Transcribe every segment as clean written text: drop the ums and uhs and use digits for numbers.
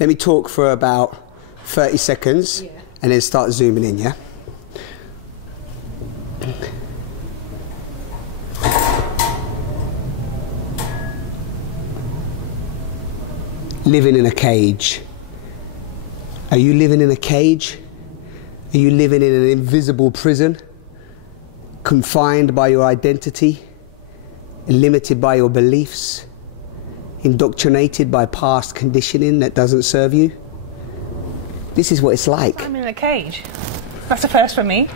Let me talk for about 30 seconds and then start zooming in, yeah? Living in a cage. Are you living in a cage? Are you living in an invisible prison? Confined by your identity? Limited by your beliefs? Indoctrinated by past conditioning that doesn't serve you? This is what it's like. I'm in a cage. That's a first for me.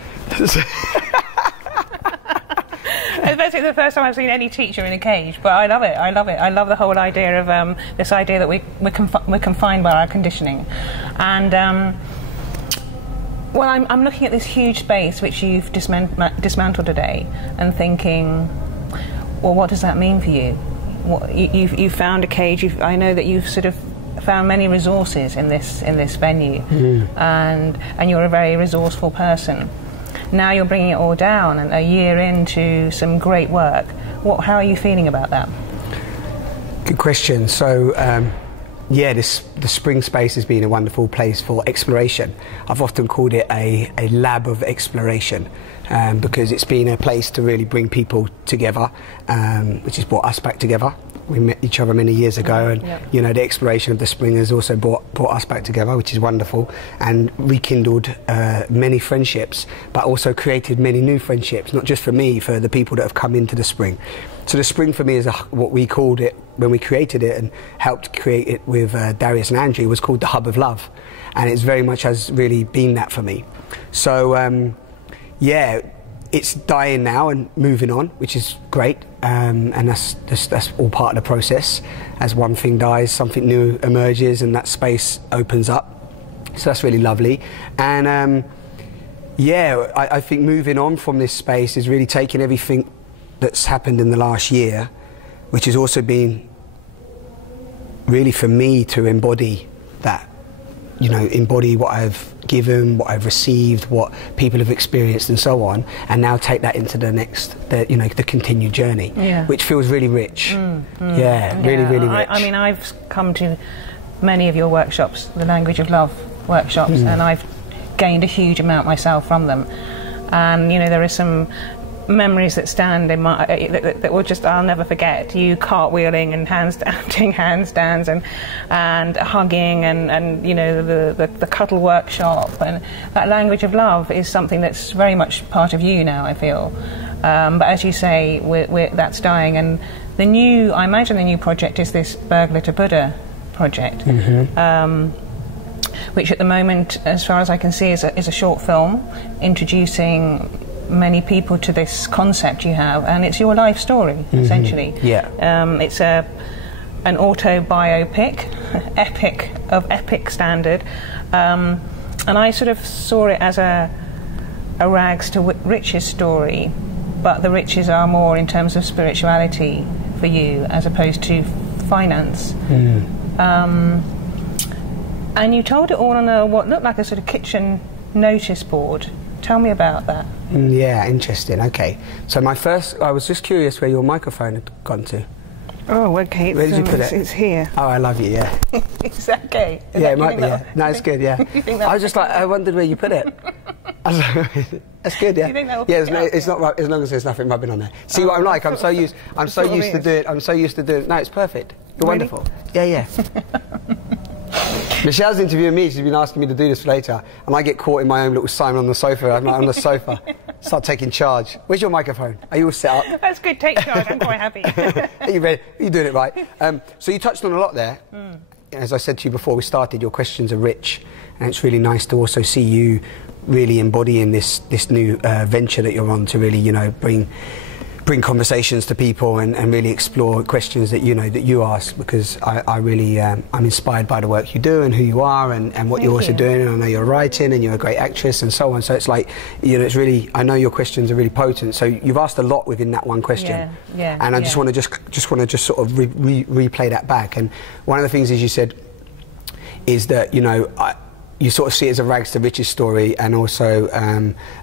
It's basically the first time I've seen any teacher in a cage, but I love it. I love it. I love the whole idea of this idea that we're confined by our conditioning. And well, I'm looking at this huge space which you've dismantled today, and thinking, well, what does that mean for you? You've found a cage. I know that you've sort of found many resources in this venue, and you're a very resourceful person. Now you're bringing it all down, and a year into some great work. How are you feeling about that? Good question. So, yeah, the spring space has been a wonderful place for exploration. I've often called it a lab of exploration, because it's been a place to really bring people together, which has brought us back together. We met each other many years ago, and you know, the exploration of the spring has also brought us back together, which is wonderful, and rekindled many friendships, but also created many new friendships, not just for me, for the people that have come into the spring. So the spring for me is what we called it when we created it and helped create it with Darius and Andrew, was called the Hub of Love, and it's very much has really been that for me. So yeah, it's dying now and moving on, which is great, and that's all part of the process. As one thing dies, something new emerges, and that space opens up. So that's really lovely. And yeah, I think moving on from this space is really taking everything that's happened in the last year, which has also been really for me to embody that, you know, embody what I've given, what I've received, what people have experienced, and so on, and now take that into the next, you know, the continued journey, which feels really rich. Yeah, really rich. I mean, I've come to many of your workshops, the Language of Love workshops, and I've gained a huge amount myself from them. And you know, there are some memories that stand in my that will just, I'll never forget. You cartwheeling and doing handstands and hugging and you know, the cuddle workshop, and that language of love is something that's very much part of you now, I feel. But as you say, that's dying, and I imagine the new project is this Burglar to Buddha project, which at the moment, as far as I can see, is a short film introducing many people to this concept you have, and it's your life story, essentially. It's an autobiopic, epic of epic standard, and I sort of saw it as a rags to riches story, but the riches are more in terms of spirituality for you as opposed to finance. And you told it all on what looked like a sort of kitchen notice board. Tell me about that. Yeah, interesting. Okay, so I was just curious where your microphone had gone to. Oh, okay. Where did you put it? It's here. Oh, I love you. Yeah. Is that okay? Yeah, it might be. Yeah. No, it's good. Yeah. I was just like, I wondered where you put it. That's good. Yeah. Do you think that will it's not right, as long as there's nothing rubbing on there. See what I'm like? I'm so used to do it. No, it's perfect. You're wonderful. Yeah. Michelle's interviewing me. She's been asking me to do this later, and I get caught in my own little Simon on the sofa. I'm like on the sofa. Start taking charge. Where's your microphone? Are you all set up? That's good. Take charge. I'm quite happy. Are you ready? You're doing it right. So you touched on a lot there. As I said to you before we started, your questions are rich, and it's really nice to also see you really embodying this new venture that you're on, to really, you know, bring conversations to people and really explore questions that you know that you ask, because I really I'm inspired by the work you do and who you are and what you're also doing, and I know you're writing and you're a great actress and so on. So it's like, you know, it's really, I know your questions are really potent. So you've asked a lot within that one question, and I just want to just sort of replay that back. And one of the things, as you said, is that, you know, you sort of see it as a rags to riches story, and also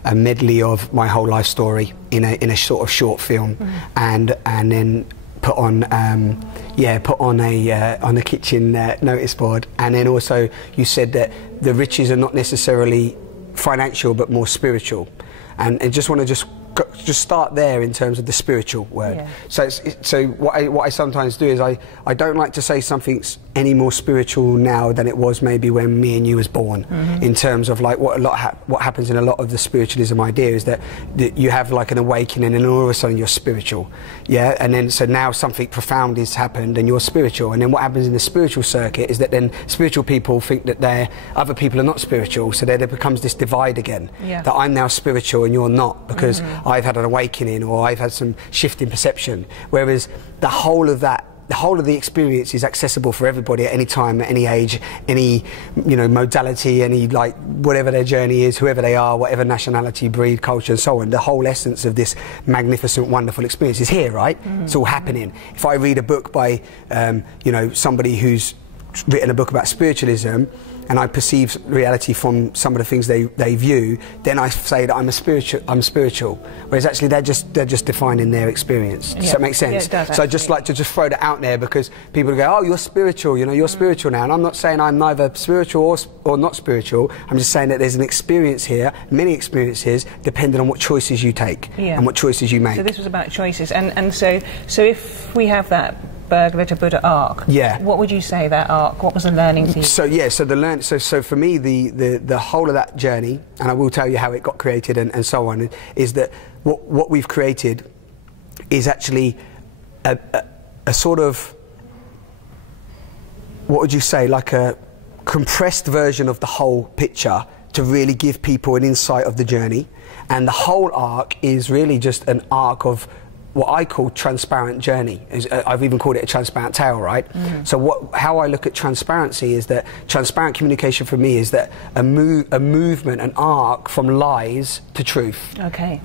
a medley of my whole life story in a sort of short film, and then put on a kitchen notice board. And then also you said that the riches are not necessarily financial but more spiritual, and I just want to just start there in terms of the spiritual word. Yeah. So what I sometimes do is I don't like to say something's any more spiritual now than it was maybe when me and you was born. In terms of like what happens in a lot of the spiritualism idea is that you have like an awakening and all of a sudden you're spiritual, and then so now something profound has happened and you're spiritual, and then what happens in the spiritual circuit is that then spiritual people think that other people are not spiritual, so there becomes this divide again, that I'm now spiritual and you're not because I've had an awakening or I've had some shift in perception, whereas the whole of the experience is accessible for everybody at any time, at any age, any modality, any like whatever their journey is, whoever they are, whatever nationality, breed, culture, and so on. The whole essence of this magnificent, wonderful experience is here, right? It's all happening. If I read a book by somebody who's written a book about spiritualism, and I perceive reality from some of the things they view, then I say that I'm spiritual. Whereas actually they're just defining their experience. Does that make sense? Yeah, it does, so I just like to just throw that out there because people go, oh, you're spiritual, you're spiritual now. And I'm not saying I'm neither spiritual or not spiritual. I'm just saying that there's an experience here, many experiences, depending on what choices you take and what choices you make. So this was about choices. And so if we have that Burglar to Buddha arc. What would you say that arc? What was the learning for you? So for me, the whole of that journey, and I will tell you how it got created and so on, is that what we've created is actually a sort of, what would you say, like a compressed version of the whole picture to really give people an insight of the journey. And the whole arc is really just an arc of what I call transparent journey. I've even called it a transparent tale, right? So how I look at transparency is that transparent communication for me is that a movement, an arc from lies to truth. Okay.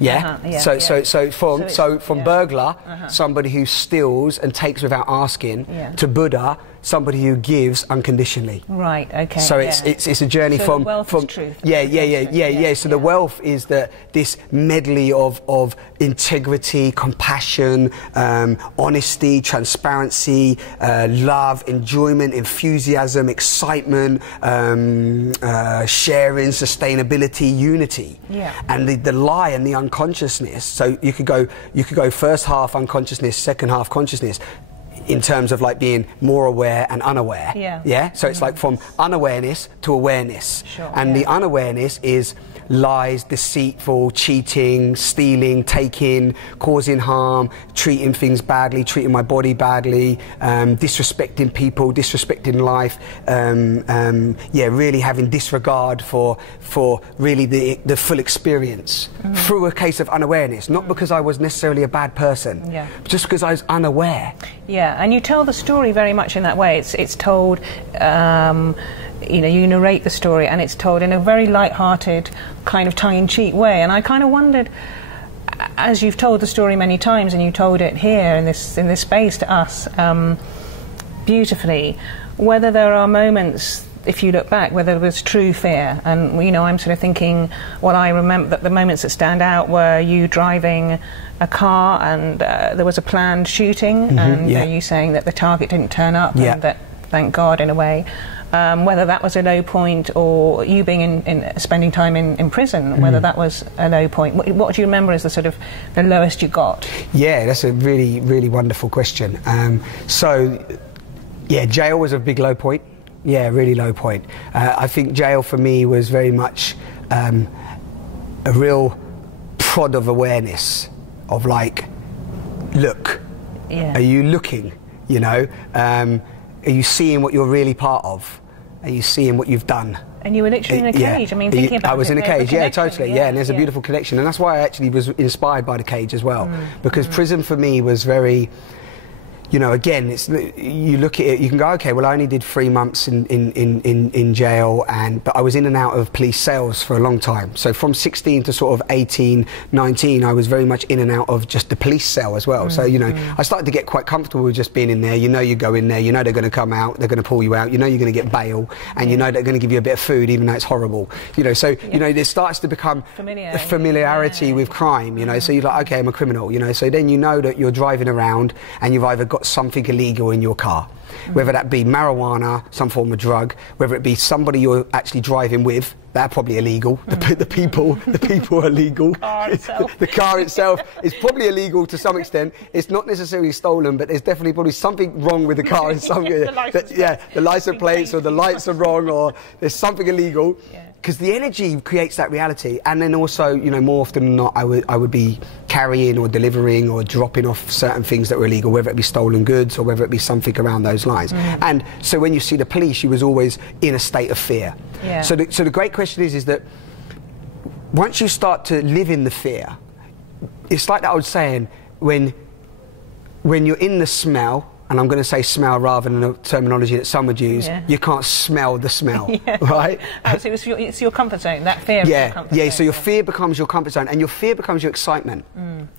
So from burglar, somebody who steals and takes without asking, to Buddha, somebody who gives unconditionally. Right. Okay. So it's a journey so from the wealth is truth. So the wealth is this medley of integrity, compassion, honesty, transparency, love, enjoyment, enthusiasm, excitement, sharing, sustainability, unity. And the lie and the unconsciousness. So you could go first half unconsciousness, second half consciousness, in terms of like being more aware and unaware. So it's like from unawareness to awareness. And the unawareness is lies, deceitful, cheating, stealing, taking, causing harm, treating things badly, treating my body badly, disrespecting people, disrespecting life, really having disregard for really the full experience through a case of unawareness, not because I was necessarily a bad person, but just because I was unaware. And you tell the story very much in that way. It's told, you narrate the story and it's told in a very light-hearted, kind of tongue-in-cheek way. And I kind of wondered, as you've told the story many times and you told it here in this space to us beautifully, whether there are moments, if you look back, whether there was true fear. And I'm sort of thinking, what I remember, that the moments that stand out were you driving a car and there was a planned shooting, and you saying that the target didn't turn up, and that, thank God, in a way. Whether that was a low point, or you being in spending time in prison, whether that was a low point. What do you remember as the sort of the lowest you got? Yeah, that's a really, really wonderful question. Jail was a big low point. Yeah, really low point. I think jail for me was very much a real prod of awareness of like, look, are you looking? Are you seeing what you're really part of? Are you seeing what you've done? And you were literally in a cage. I mean, thinking about it. I was in a cage, totally. And there's a beautiful connection. And that's why I actually was inspired by the cage as well. Because prison for me was very, you know, again, it's, you look at it, you can go, okay, well, I only did 3 months in jail, but I was in and out of police cells for a long time. So from 16 to sort of 18, 19, I was very much in and out of just the police cell as well. So, you know, I started to get quite comfortable with just being in there. You know, you go in there, you know they're going to come out, they're going to pull you out, you know you're going to get bail, and you know they're going to give you a bit of food, even though it's horrible. You know, so, you know, there starts to become a familiarity with crime, you know. So you're like, okay, I'm a criminal, you know. So then you know that you're driving around and you've either got something illegal in your car, whether that be marijuana, some form of drug, whether it be somebody you're actually driving with, they're probably illegal. The people are legal. The car itself is probably illegal to some extent. It's not necessarily stolen, but there's definitely probably something wrong with the car in some way. The license plates or the lights are wrong, or there's something illegal. Because the energy creates that reality, and then also, you know, more often than not, I would be carrying or delivering or dropping off certain things that were illegal, whether it be stolen goods or whether it be something around those lines. And so when you see the police, you was always in a state of fear. So the great question is that once you start to live in the fear, it's like that I was saying, when you're in the smell, and I'm going to say smell rather than the terminology that some would use, you can't smell the smell, right? Absolutely, it's your comfort zone, that fear is your comfort zone. So your fear becomes your comfort zone, and your fear becomes your excitement.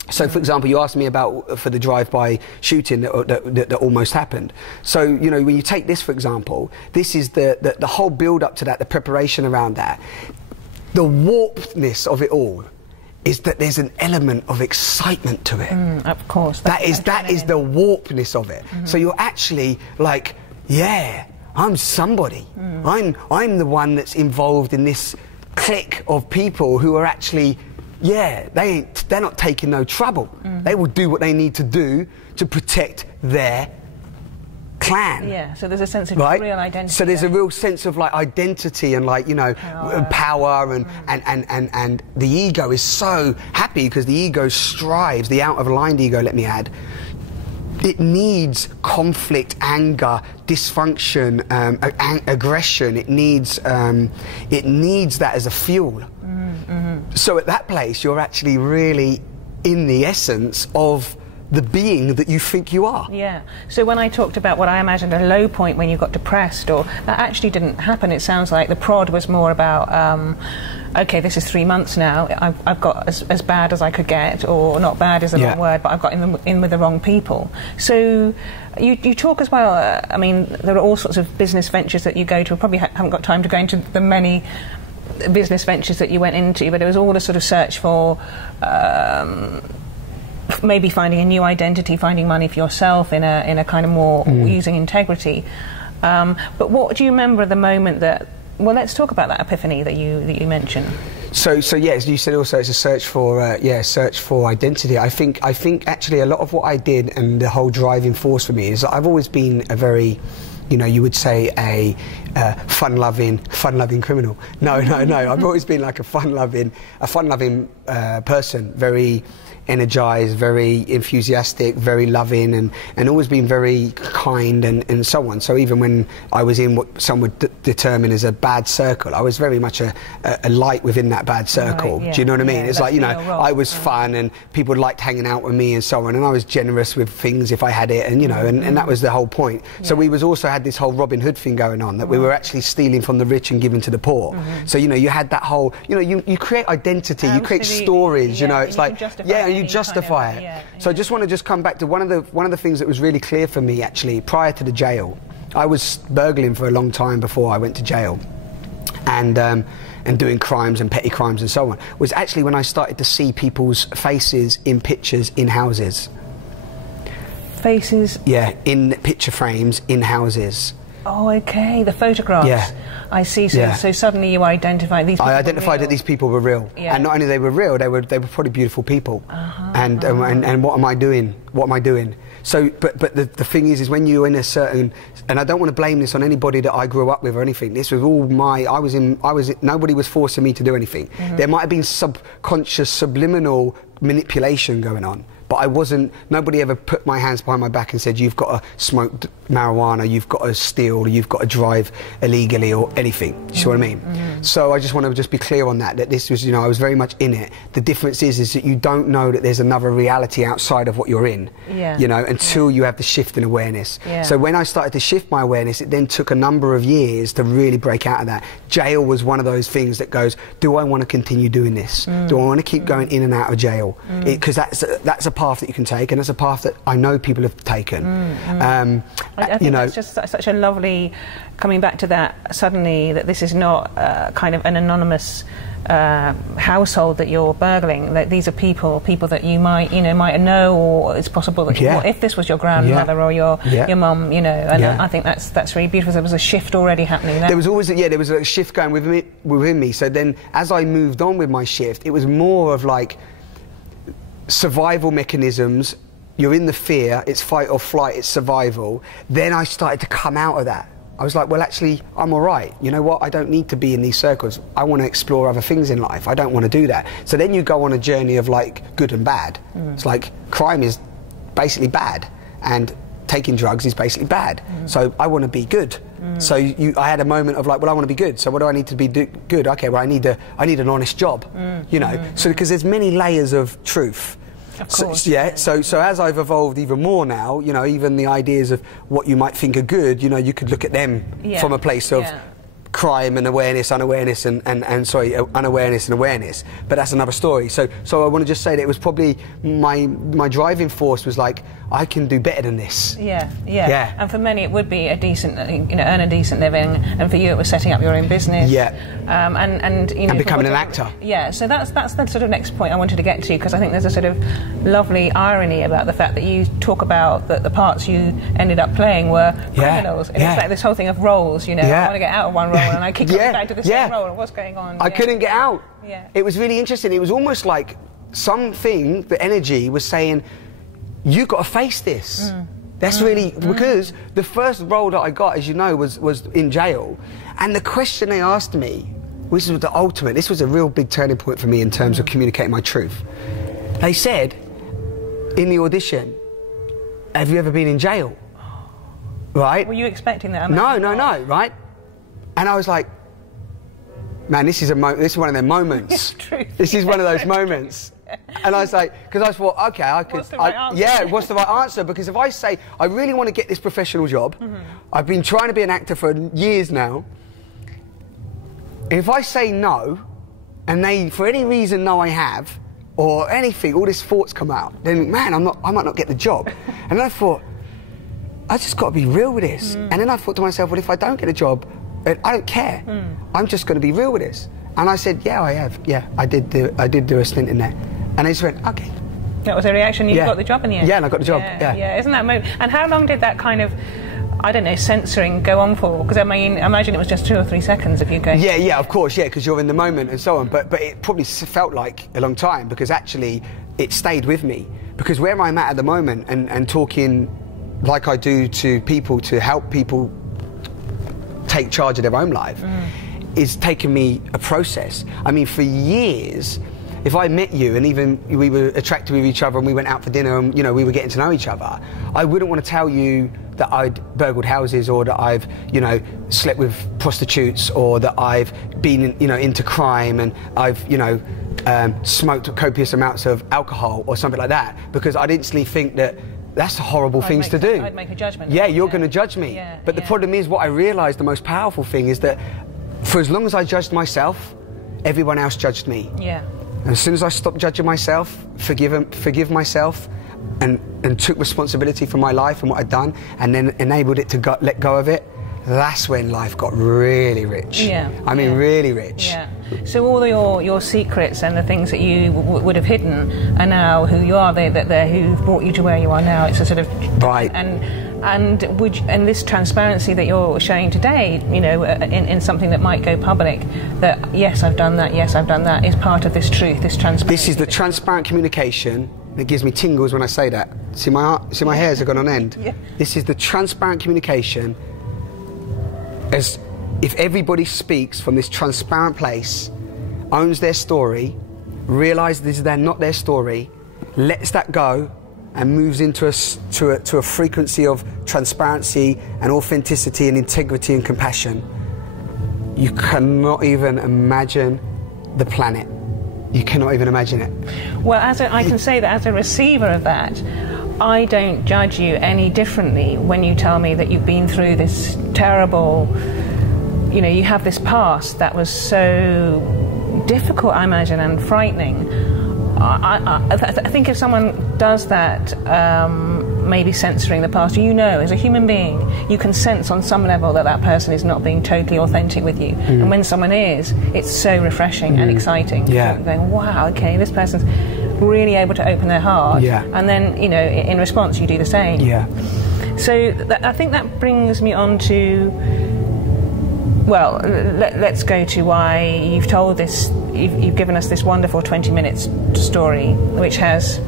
So, for example, you asked me about, for the drive-by shooting that almost happened. So, you know, when you take this, for example, this is the whole build-up to that, the preparation around that. The warpedness of it all is that there's an element of excitement to it. Of course. That is the warpedness of it. So you're actually like, yeah, I'm somebody. I'm the one that's involved in this clique of people who are actually, they're not taking no trouble. They will do what they need to do to protect their clan. So there's a sense of real identity. So there's a real sense of like identity and, like, you know, power and the ego is so happy because the ego strives, the out-of-aligned ego, let me add, it needs conflict, anger, dysfunction, aggression. It needs that as a fuel. So at that place, you're actually really in the essence of the being that you think you are. So when I talked about what I imagined a low point when you got depressed, or that actually didn't happen. It sounds like the prod was more about, okay, this is 3 months now. I've got as bad as I could get, or not bad is the wrong word, but I've got in with the wrong people. So you talk as well. I mean, there are all sorts of business ventures that you go to. I probably haven't got time to go into the many business ventures that you went into, but it was all a sort of search for maybe finding a new identity, finding money for yourself in a kind of more using integrity. But what do you remember at the moment that? Well, let's talk about that epiphany that you mentioned. So yes, you said also it's a search for search for identity. I think actually a lot of what I did and the whole driving force for me is that I've always been a very, you know, you would say a fun-loving criminal. No. I've always been like a fun-loving person, very energized, very enthusiastic, very loving, and always been very kind and so on. So even when I was in what some would determine as a bad circle, I was very much a light within that bad circle. Do you know what I mean? It's like, you know, I was fun and people liked hanging out with me and so on, and I was generous with things if I had it, and you know, and that was the whole point. So we also had this whole Robin Hood thing going on, that we were actually stealing from the rich and giving to the poor. So, you know, you had that whole, you know, you create identity, you create stories, you know, it's like, and you justify it. So I just want to come back to one of the things that was really clear for me actually prior to the jail. I was burgling for a long time before I went to jail, and doing crimes and petty crimes and so on, was actually when I started to see people's faces in pictures in houses. Faces? Yeah, in picture frames in houses. Oh, okay, the photographs. Yeah. I see. So suddenly you identified these people. I identified that these people were real, and not only they were real, they were probably beautiful people. And what am I doing? What am I doing? So, but the thing is when you're in a certain, and I don't want to blame this on anybody that I grew up with or anything. This was all nobody was forcing me to do anything. There might have been subconscious, subliminal manipulation going on, but I wasn't, nobody ever put my hands behind my back and said, you've got to smoke marijuana, you've got to steal, you've got to drive illegally or anything. Do you see what I mean? So I just want to just be clear on that this was, you know, I was very much in it. The difference is that you don't know that there's another reality outside of what you're in, you know, until you have the shift in awareness. So when I started to shift my awareness, it then took a number of years to really break out of that. Jail was one of those things that goes, do I want to continue doing this? Do I want to keep going in and out of jail? Because that's a path that you can take, and that's a path that I know people have taken. I think that's just such a lovely, coming back to that suddenly, that this is not kind of an anonymous household that you're burgling. That these are people that you might know, or it's possible that if this was your grandmother or your mum, you know. And I think that's really beautiful. There was a shift already happening there. There was always there was a shift going within me. So then, as I moved on with my shift, it was more of like survival mechanisms. You're in the fear, it's fight or flight, it's survival. Then I started to come out of that. I was like, well, actually, I'm all right. You know what? I don't need to be in these circles. I want to explore other things in life. I don't want to do that. So then you go on a journey of like good and bad. It's like crime is basically bad, and taking drugs is basically bad. So I want to be good. So I had a moment of like, well, I want to be good. So what do I need to be good? Okay, well, I need an honest job. You know, so because there's many layers of truth. Of course. So as I've evolved even more now, you know, even the ideas of what you might think are good, you know, you could look at them from a place of crime and awareness, unawareness, unawareness and awareness. But that's another story. So I want to just say that it was probably my driving force was like, I can do better than this. Yeah. And for many, it would be a decent, earn a decent living. And for you, it was setting up your own business. And becoming an actor. So that's the sort of next point I wanted to get to, because I think there's a sort of lovely irony about the fact that you talk about that the parts you ended up playing were criminals. And it's like this whole thing of roles. You know, I want to get out of one role and I keep coming back to the same role. And what's going on? I couldn't get out. It was really interesting. It was almost like something, the energy was saying, you've got to face this. That's really, because the first role that I got, as you know, was in jail. And the question they asked me, which was the ultimate, this was a real big turning point for me in terms of communicating my truth. They said, in the audition, have you ever been in jail? Right? Were you expecting that? No, right? And I was like, man, this is one of their moments. It's true. This is one of those moments. And I was like, because I thought, okay, I could. What's the right answer? What's the right answer? Because if I say, I really want to get this professional job, I've been trying to be an actor for years now. If I say no, and they, for any reason, know I have, or anything, all these thoughts come out, then man, I might not get the job. And I thought, I just got to be real with this. And then I thought to myself, well, if I don't get a job, I don't care. I'm just going to be real with this. And I said, yeah, I have. Yeah, I did do a stint in there. And they just went, okay. That was a reaction. You got the job in the end. Yeah, and I got the job. Yeah. Isn't that moment? And how long did that kind of, I don't know, censoring go on for? Because I mean, imagine it was just 2 or 3 seconds if you go. Yeah, of course, because you're in the moment and so on. But it probably felt like a long time, because actually it stayed with me. Because where I'm at the moment and talking like I do to people to help people take charge of their own life is taking me a process. I mean, for years, if I met you and even we were attracted with each other and we went out for dinner and, you know, we were getting to know each other, I wouldn't want to tell you that I'd burgled houses or that I've, you know, slept with prostitutes or that I've been, you know, into crime and I've, you know, smoked copious amounts of alcohol or something like that, because I'd instantly think that that's horrible things to do. I'd make a judgment. Yeah, you're going to judge me. But the problem is, what I realised, the most powerful thing is that for as long as I judged myself, everyone else judged me. And as soon as I stopped judging myself, forgive myself, and took responsibility for my life and what I'd done, and then enabled it to let go of it, that's when life got really rich. I mean, really rich. So all your secrets and the things that you would have hidden are now who you are. They're who've brought you to where you are now. It's a sort of and this transparency that you're showing today, you know, in something that might go public, that yes, I've done that, yes, I've done that, is part of this truth, this transparency. This is the transparent communication. It gives me tingles when I say that. See my hairs have gone on end. This is the transparent communication. As if everybody speaks from this transparent place, owns their story, realises this is not their story, lets that go and moves into to a frequency of transparency and authenticity and integrity and compassion, you cannot even imagine the planet. You cannot even imagine it. Well, I can say that as a receiver of that, I don't judge you any differently when you tell me that you've been through this terrible, you know, you have this past that was so difficult, I imagine, and frightening. I think if someone does that, maybe censoring the past, you know, as a human being, you can sense on some level that that person is not being totally authentic with you. And when someone is, it's so refreshing and exciting. Yeah. Going, wow, okay, this person's really able to open their heart. Yeah. And then, you know, in response, you do the same. Yeah. So I think that brings me on to, well, let's go to why you've told this, you've given us this wonderful 20 minutes story, which has,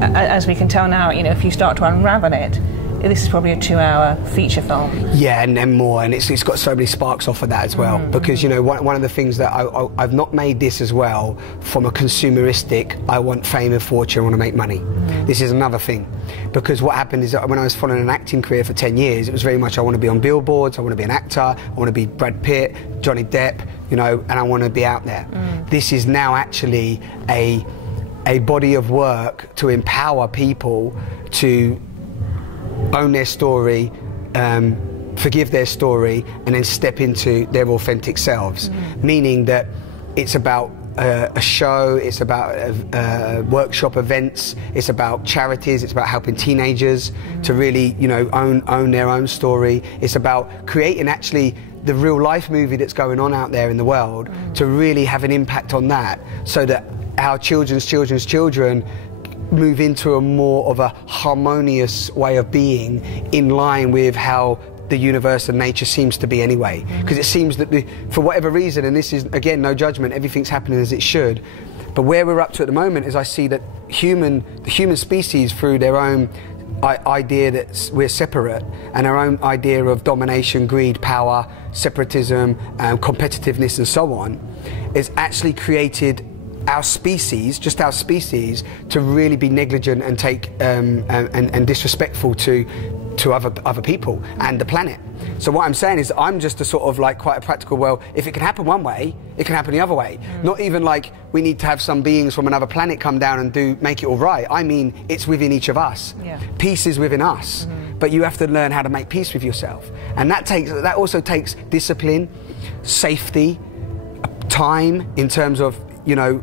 as we can tell now, you know, if you start to unravel it, this is probably a 2-hour feature film. Yeah, and then more, and it's got so many sparks off of that as well. Because, you know, one of the things that I've not made this as well from a consumeristic, I want fame and fortune, I want to make money. This is another thing. Because what happened is that when I was following an acting career for 10 years, it was very much I want to be on billboards, I want to be an actor, I want to be Brad Pitt, Johnny Depp, you know, and I want to be out there. This is now actually a body of work to empower people to own their story, forgive their story, and then step into their authentic selves. Meaning that it's about a show, it's about workshop events, it's about charities, it's about helping teenagers to really, you know, own their own story. It's about creating actually the real life movie that's going on out there in the world to really have an impact on that, so that our children's children move into a more of a harmonious way of being in line with how the universe and nature seems to be anyway. Because it seems that for whatever reason, and this is again no judgment, everything's happening as it should, but where we're up to at the moment is I see that the human species, through their own idea that we're separate and our own idea of domination, greed, power, separatism, competitiveness and so on, is actually created our species, just our species, to really be negligent and take and disrespectful to other people and the planet. So what I'm saying is I'm just a sort of like quite a practical, well, if it can happen one way, it can happen the other way. Not even like we need to have some beings from another planet come down and make it all right. I mean, it's within each of us. Yeah. Peace is within us, but you have to learn how to make peace with yourself. And that also takes discipline, safety, time in terms of, you know,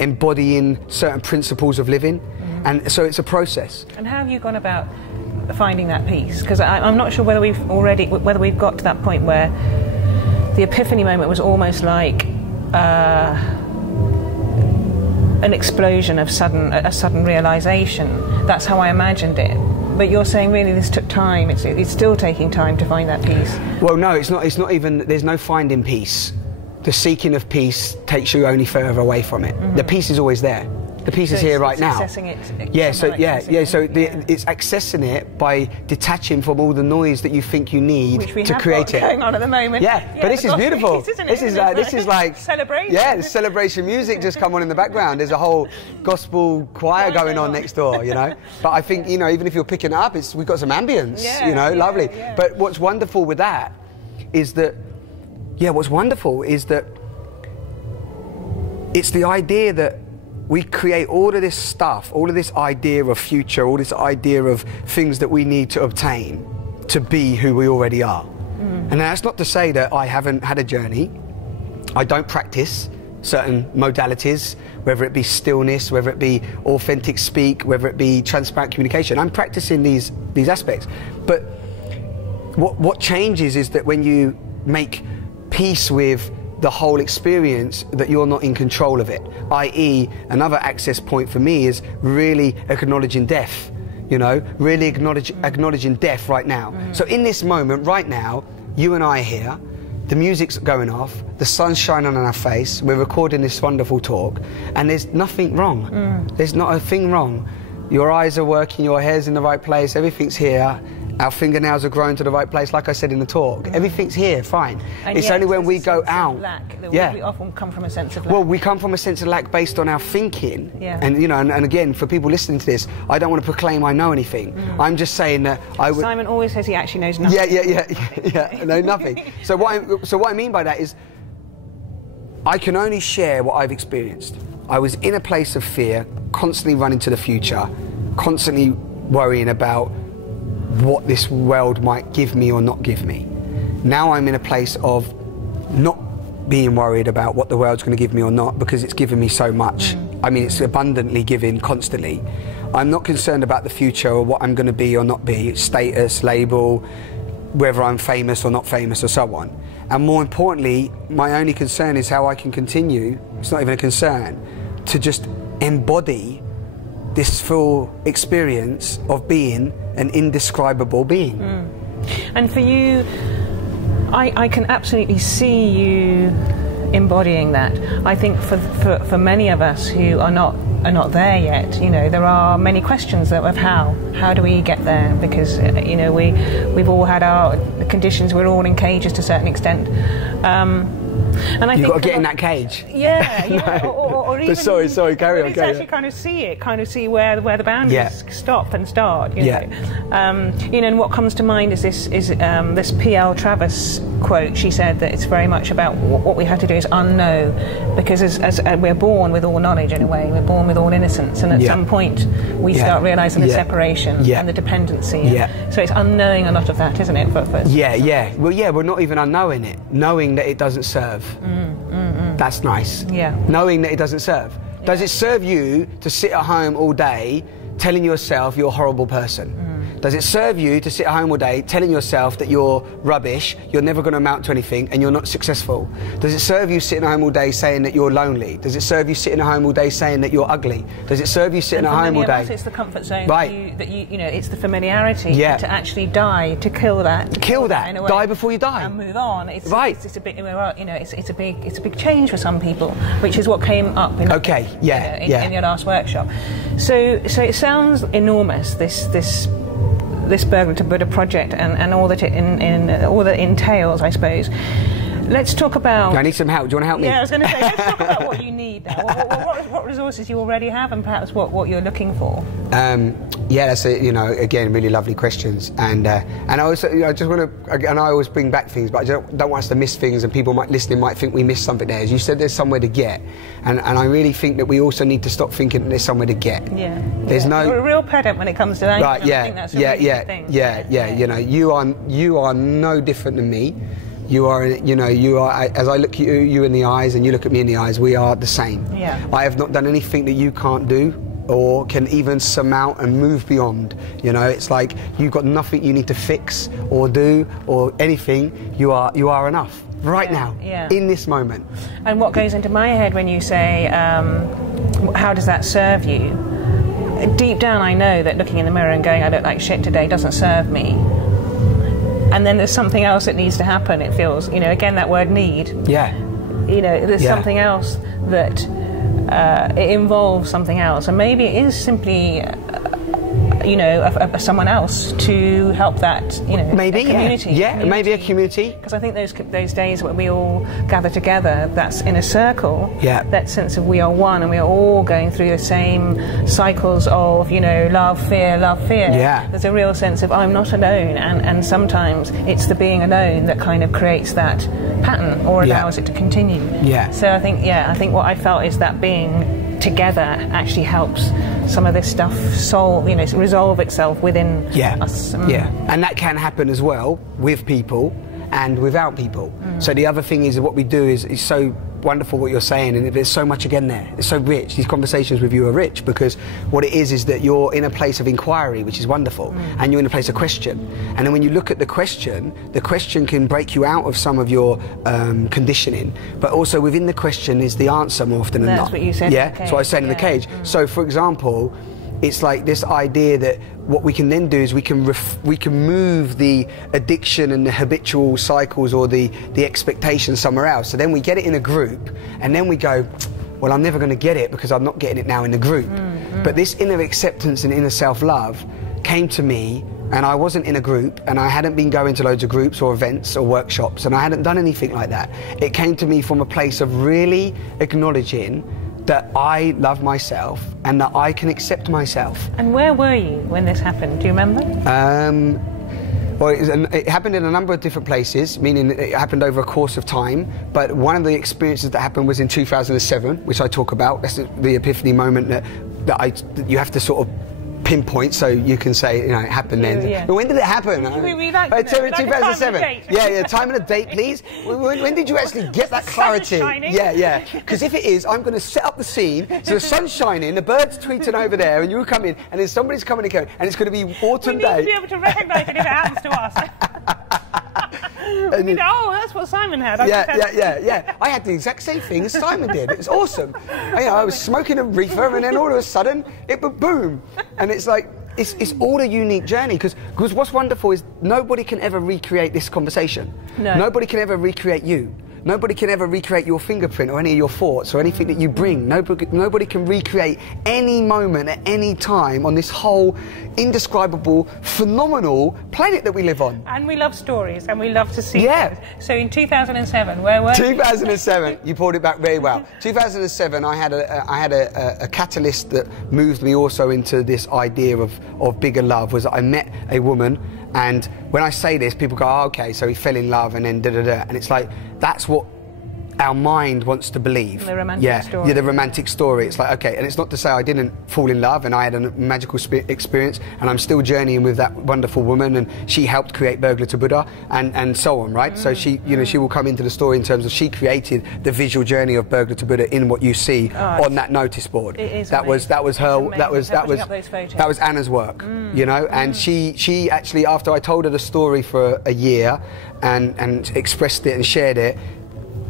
embodying certain principles of living. And so it's a process. And how have you gone about finding that peace? Because I'm not sure whether we've got to that point where the epiphany moment was almost like an explosion of a sudden realization. That's how I imagined it. But you're saying really this took time. It's still taking time to find that peace. Well, no, it's not. It's not even. There's no finding peace. The seeking of peace takes you only further away from it. The peace is always there. The peace is here right now. Accessing it. It's accessing it by detaching from all the noise that you think you need to create it. Going on at the moment. Yeah, but this is beautiful. This is like celebration. Yeah, the celebration music just come on in the background. There's a whole gospel choir going on next door, you know. But I think, you know, even if you're picking it up, we've got some ambience, you know, lovely. Yeah. But what's wonderful with that is that, it's the idea that we create all of this stuff, all of this idea of future, all this idea of things that we need to obtain to be who we already are. And that's not to say that I haven't had a journey. I don't practice certain modalities, whether it be stillness, whether it be authentic speak, whether it be transparent communication. I'm practicing these aspects. But what changes is that when you make peace with the whole experience, that you're not in control of it. i.e., another access point for me is really acknowledging death, you know, really acknowledging death right now. So in this moment, right now, you and I are here, the music's going off, the sun's shining on our face, we're recording this wonderful talk, and there's nothing wrong. There's not a thing wrong. Your eyes are working, your hair's in the right place, everything's here, Our fingernails are growing to the right place, like I said in the talk. Everything's here, fine. And it's only when we go out. We often come from a sense of lack. Well, we come from a sense of lack based on our thinking. Yeah. And, you know, and again, for people listening to this, I don't want to proclaim I know anything. I'm just saying that I would... Simon always says he actually knows nothing. Yeah, no, nothing. So what I mean by that is, I can only share what I've experienced. I was in a place of fear, constantly running to the future, constantly worrying about what this world might give me or not give me. Now I'm in a place of not being worried about what the world's going to give me or not, because it's given me so much. I mean, it's abundantly giving constantly. I'm not concerned about the future or what I'm going to be or not be, status, label, whether I'm famous or not famous or so on. And more importantly, my only concern is how I can continue, it's not even a concern, to just embody this full experience of being an indescribable being. And for you, I can absolutely see you embodying that. I think for many of us who are not there yet, you know, there are many questions of how do we get there, because you know, we've all had our conditions, we're all in cages to a certain extent. And I You've think got to get in that cage. Yeah, yeah. Or even, sorry, carry on. Actually, kind of see where the boundaries stop and start. You know, and what comes to mind is this P.L. Travis quote. She said that it's very much about what we have to do is unknow, because as we're born with all knowledge in a way, we're born with all innocence, and at some point we start realising the separation and the dependency. So it's unknowing a lot of that, isn't it? Well, we're not even unknowing it, knowing that it doesn't serve. That's nice. Knowing that it doesn't serve. Does it serve you to sit at home all day telling yourself you're a horrible person? Does it serve you to sit at home all day telling yourself that you're rubbish, you're never going to amount to anything, and you're not successful? Does it serve you sitting at home all day saying that you're lonely? Does it serve you sitting at home all day saying that you're ugly? Does it serve you sitting at home all day? It's the comfort zone. That you know, it's the familiarity. To actually die, to kill that. Die before you die. And move on. It's a bit, you know, it's a big change for some people, which is what came up in your last workshop. So it sounds enormous, this Burglar to Buddha project and all that all that entails, I suppose. Let's talk about... I need some help. Do you want to help me? Yeah, I was going to say, let's talk about what you need now. What resources you already have, and perhaps what you're looking for. That's again, really lovely questions. And I also, I just want to, and I always bring back things, but I don't want us to miss things, and people listening might think we missed something there. As you said, there's somewhere to get, and I really think that we also need to stop thinking that there's somewhere to get. There's no... You're a real pedant when it comes to language. I think that's a really good thing. You know, you are no different than me. You are, as I look at you in the eyes and you look at me in the eyes, we are the same. I have not done anything that you can't do or can even surmount and move beyond. You know, it's like you've got nothing you need to fix or do or anything. You are enough right now, in this moment. And what goes into my head when you say, how does that serve you? Deep down I know that looking in the mirror and going, I look like shit today, doesn't serve me. And then there's something else that needs to happen, it feels. You know, again, that word need. You know, there's something else that it involves something else. And maybe it is simply, someone else to help that, maybe, a community. Maybe a community. Because I think those days when we all gather together, that's in a circle, that sense of we are one and we are all going through the same cycles of, love, fear. There's a real sense of I'm not alone, and sometimes it's the being alone that kind of creates that pattern or allows it to continue. So I think what I felt is that being together actually helps some of this stuff resolve itself within us. And that can happen as well with people and without people. So the other thing is what we do is so wonderful what you're saying, and there's so much again there. It's so rich. These conversations with you are rich because what it is that you're in a place of inquiry, which is wonderful, and you're in a place of question. And then when you look at the question can break you out of some of your conditioning, but also within the question is the answer more often than not. That's what you said. That's what I said in the cage. So for example, it's like this idea that what we can then do is we can move the addiction and the habitual cycles or the expectation somewhere else. So then we get it in a group, and then we go, well, I'm never going to get it because I'm not getting it now in the group. But this inner acceptance and inner self-love came to me and I wasn't in a group, and I hadn't been going to loads of groups or events or workshops, and I hadn't done anything like that. It came to me from a place of really acknowledging that I love myself and that I can accept myself. And where were you when this happened? Do you remember? Well, it happened in a number of different places, meaning it happened over a course of time. But one of the experiences that happened was in 2007, which I talk about. That's the epiphany moment that you have to sort of pinpoint, so you can say, you know, it happened then. Yeah. But when did it happen? We like to know, 2007. like Yeah, time and a date, please. When did you actually get that clarity? Yeah. Because if it is, I'm going to set up the scene. So the sun's shining, the bird's tweeting over there, and you come in, and then somebody's coming and going, and it's going to be autumn day. We need to be able to recognise it if it happens to us. Oh, that's what Simon had. Yeah. I had the exact same thing as Simon did. It was awesome. I was smoking a reefer, and then all of a sudden, it would boom. And it's like, it's all a unique journey, because what's wonderful is nobody can ever recreate this conversation. No. Nobody can ever recreate you. Nobody can ever recreate your fingerprint or any of your thoughts or anything that you bring. Nobody can recreate any moment at any time on this whole indescribable, phenomenal planet that we live on. And we love stories, and we love to see Yeah. things. So in 2007, where were you? 2007, you pulled it back very well. 2007, I had a catalyst that moved me also into this idea of bigger love. Was that I met a woman, and when I say this, people go, oh, okay, so he fell in love and then da-da-da. And it's like, that's what our mind wants to believe. The romantic story. Yeah, the romantic story. It's like, okay, and it's not to say I didn't fall in love and I had a magical experience, and I'm still journeying with that wonderful woman, and she helped create Burglar to Buddha, and so on, right? So she, she will come into the story in terms of she created the visual journey of Burglar to Buddha in what you see on that notice board. It is that was her. That was Anna's work, and she actually, after I told her the story for a year and expressed it and shared it,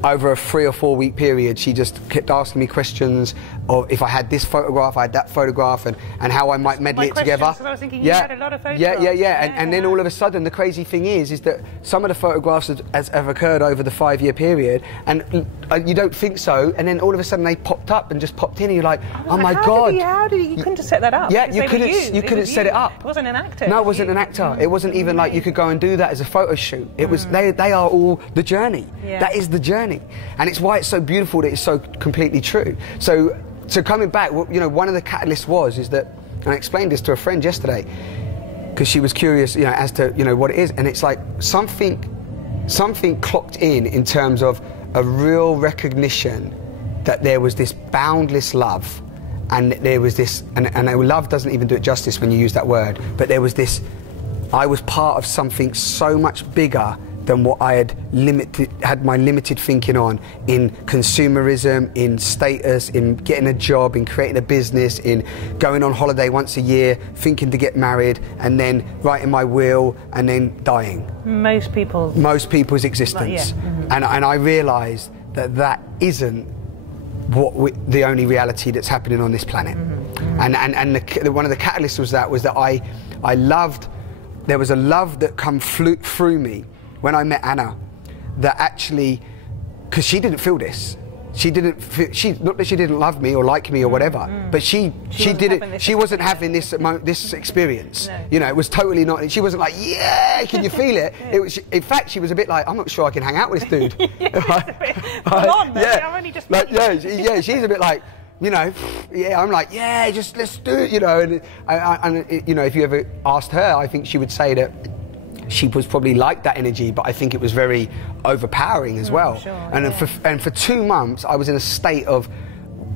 over a 3 or 4 week period, she just kept asking me questions of if I had this photograph, I had that photograph, and how I might medley it together. I was thinking you had a lot of photographs. And then all of a sudden, the crazy thing is that some of the photographs have occurred over the 5-year period, and you don't think so, and then all of a sudden they popped up and just popped in, and you're like, oh my God. How did you couldn't have set that up? Yeah, you couldn't set it up. It wasn't an actor. No, it wasn't an actor. It wasn't even like you could go and do that as a photo shoot. It was, they are all the journey. Yeah. That is the journey. And it's why it's so beautiful that it's so completely true. So coming back, one of the catalysts is that, and I explained this to a friend yesterday, because she was curious, as to, what it is, and it's like something clocked in terms of a real recognition that there was this boundless love, and there was this, and love doesn't even do it justice when you use that word, but there was this, I was part of something so much bigger than what I had my limited thinking on, in consumerism, in status, in getting a job, in creating a business, in going on holiday once a year, thinking to get married, and then writing my will, and then dying. Most people's existence. Yeah. And I realised that isn't the only reality that's happening on this planet. And one of the catalysts was that I loved, there was a love that come through me when I met Anna, that actually, because she didn't feel this. Not that she didn't love me or like me or whatever, but she wasn't having this experience. No. It was totally not. She wasn't like, yeah, can you feel it? It was. In fact, she was a bit like, I'm not sure I can hang out with this dude. She's a bit like, I'm like, yeah, just let's do it, and if you ever asked her, I think she would say that she was probably like that energy, but I think it was very overpowering as well. Sure, and for 2 months, I was in a state of,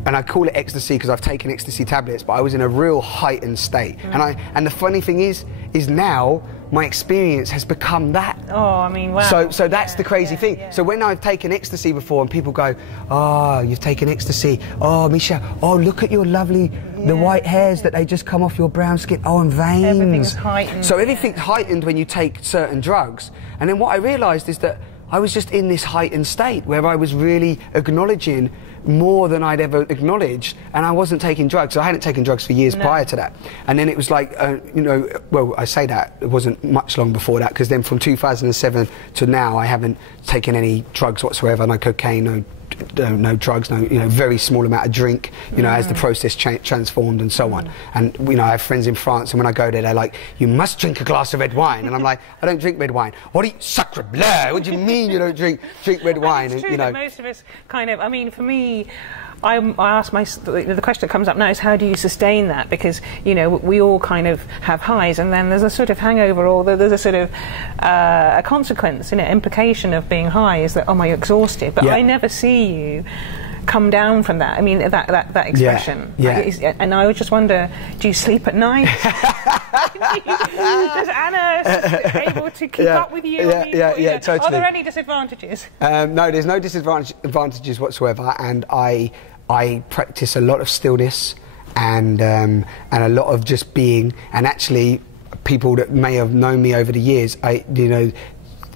and I call it ecstasy because I've taken ecstasy tablets, but I was in a real heightened state. And the funny thing is now my experience has become that. Oh, I mean, wow. So that's the crazy thing. Yeah. So when I've taken ecstasy before and people go, oh, you've taken ecstasy. Oh, Michelle, oh, look at your lovely, the white hairs that they just come off your brown skin. Oh, and veins. Everything's heightened. So everything's heightened when you take certain drugs. And then what I realised is that I was just in this heightened state where I was really acknowledging more than I'd ever acknowledged, and I wasn't taking drugs. So I hadn't taken drugs for years prior to that. And then it was like, well, I say that, it wasn't much long before that, because then from 2007 to now, I haven't taken any drugs whatsoever, no cocaine, no no drugs, no, you know, very small amount of drink, you know, as the process transformed and so on. And, you know, I have friends in France, and when I go there, they're like, you must drink a glass of red wine. And I'm like, I don't drink red wine. What do you, sacre bleu, what do you mean you don't drink red wine? It's true, you know, that most of us kind of, I mean, for me, I ask the question that comes up now is, how do you sustain that? Because, you know, we all kind of have highs, and then there's a sort of hangover, or there's a sort of a consequence, you know, implication of being high is that, oh my, you're exhausted. But I never see you come down from that. I mean, that expression. And I would just wonder, do you sleep at night? Is Anna able to keep up with you? Totally. Are there any disadvantages? No, there's no disadvantages whatsoever, and I practice a lot of stillness and a lot of just being. And actually, people that may have known me over the years, you know,